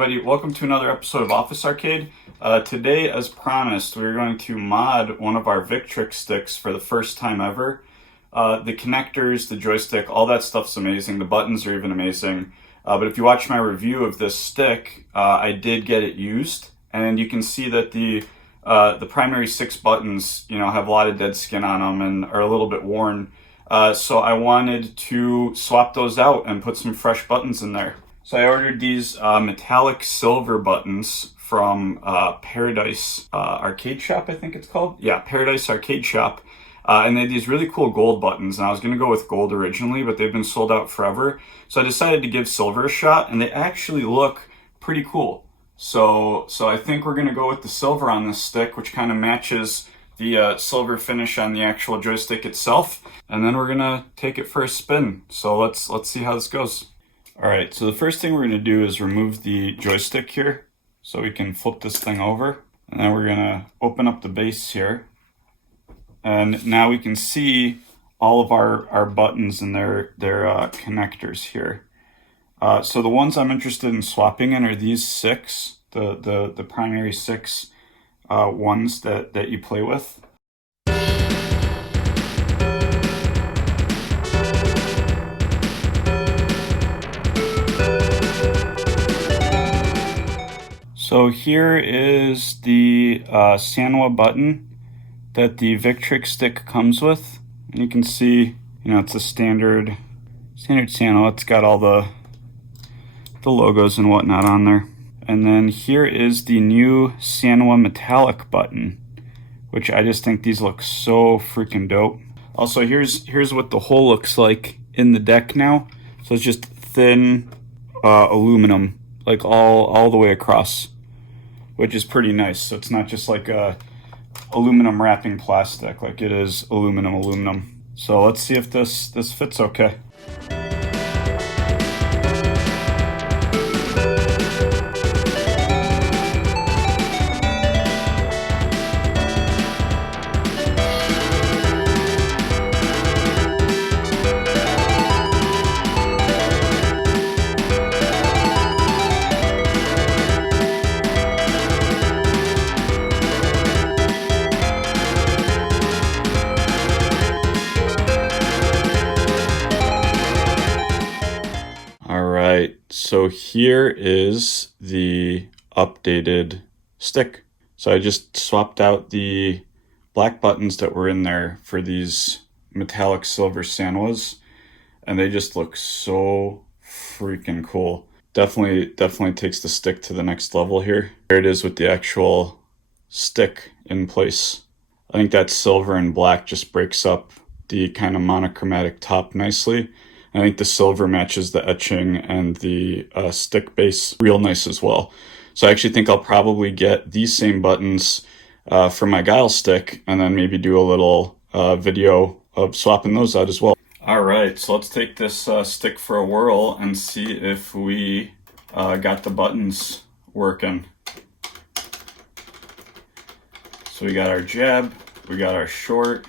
everybody, welcome to another episode of Office Arcade. Today, as promised, we're going to mod one of our Victrix sticks for the first time ever. The connectors, the joystick, all that stuff's amazing. The buttons are even amazing. But if you watch my review of this stick, I did get it used, and you can see that the primary 6 buttons, have a lot of dead skin on them and are a little bit worn. So I wanted to swap those out and put some fresh buttons in there. So I ordered these metallic silver buttons from Paradise Arcade Shop, I think it's called. Yeah, Paradise Arcade Shop. And they had these really cool gold buttons, and I was going to go with gold originally, but they've been sold out forever. So I decided to give silver a shot, and they actually look pretty cool. So I think we're going to go with the silver on this stick, which kind of matches the silver finish on the actual joystick itself. And then we're going to take it for a spin. So let's see how this goes. All right, so the first thing we're going to do is remove the joystick here so we can flip this thing over. And then we're going to open up the base here. And now we can see all of our buttons and their connectors here. So the ones I'm interested in swapping in are these 6, the primary 6 ones that you play with. So here is the Sanwa button that the Victrix stick comes with. And you can see, it's a standard Sanwa. It's got all the logos and whatnot on there. And then here is the new Sanwa metallic button, which I just think these look so freaking dope. Also, here's what the hole looks like in the deck now. So it's just thin aluminum, like all the way across, which is pretty nice. So it's not just like a aluminum wrapping plastic, like it is aluminum. So let's see if this fits okay. So here is the updated stick. So I just swapped out the black buttons that were in there for these metallic silver Sanwas, and they just look so freaking cool. Definitely takes the stick to the next level here. Here it is with the actual stick in place. I think that silver and black just breaks up the kind of monochromatic top nicely. I think the silver matches the etching and the stick base real nice as well. So I actually think I'll probably get these same buttons for my Guile stick, and then maybe do a little video of swapping those out as well. All right, so let's take this stick for a whirl and see if we got the buttons working. So we got our jab, we got our short,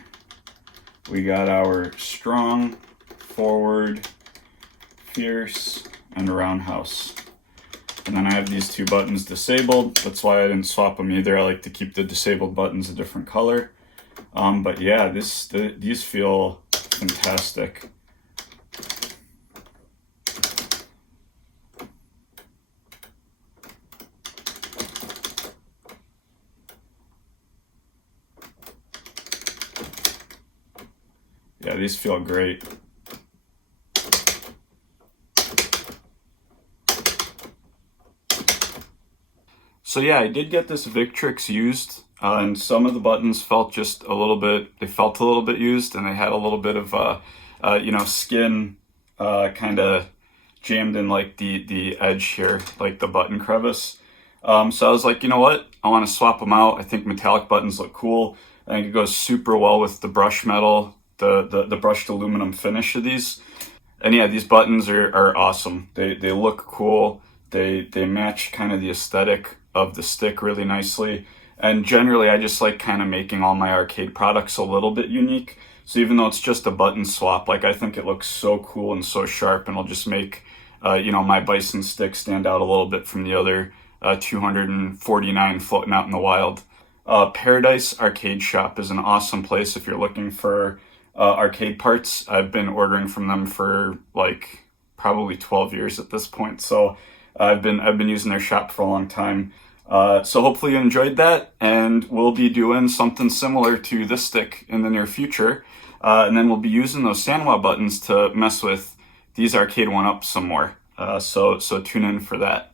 we got our strong, forward, fierce, and roundhouse. And then I have these 2 buttons disabled. That's why I didn't swap them either. I like to keep the disabled buttons a different color. But yeah, these feel fantastic. Yeah, these feel great. So yeah, I did get this Victrix used, and some of the buttons felt a little bit used, and they had a little bit of, skin kind of jammed in like the edge here, like the button crevice. So I was like, you know what? I want to swap them out. I think metallic buttons look cool. I think it goes super well with the brush metal, the brushed aluminum finish of these. And yeah, these buttons are awesome. They look cool. They match kind of the aesthetic of the stick really nicely. And generally, I just like kind of making all my arcade products a little bit unique. So even though it's just a button swap, like I think it looks so cool and so sharp, and it'll just make my Bison sticks stand out a little bit from the other 249 floating out in the wild. Paradise Arcade Shop is an awesome place if you're looking for arcade parts. I've been ordering from them for like probably 12 years at this point, so I've been using their shop for a long time. So hopefully you enjoyed that, and we'll be doing something similar to this stick in the near future. And then we'll be using those Sanwa buttons to mess with these arcade 1-ups some more. So tune in for that.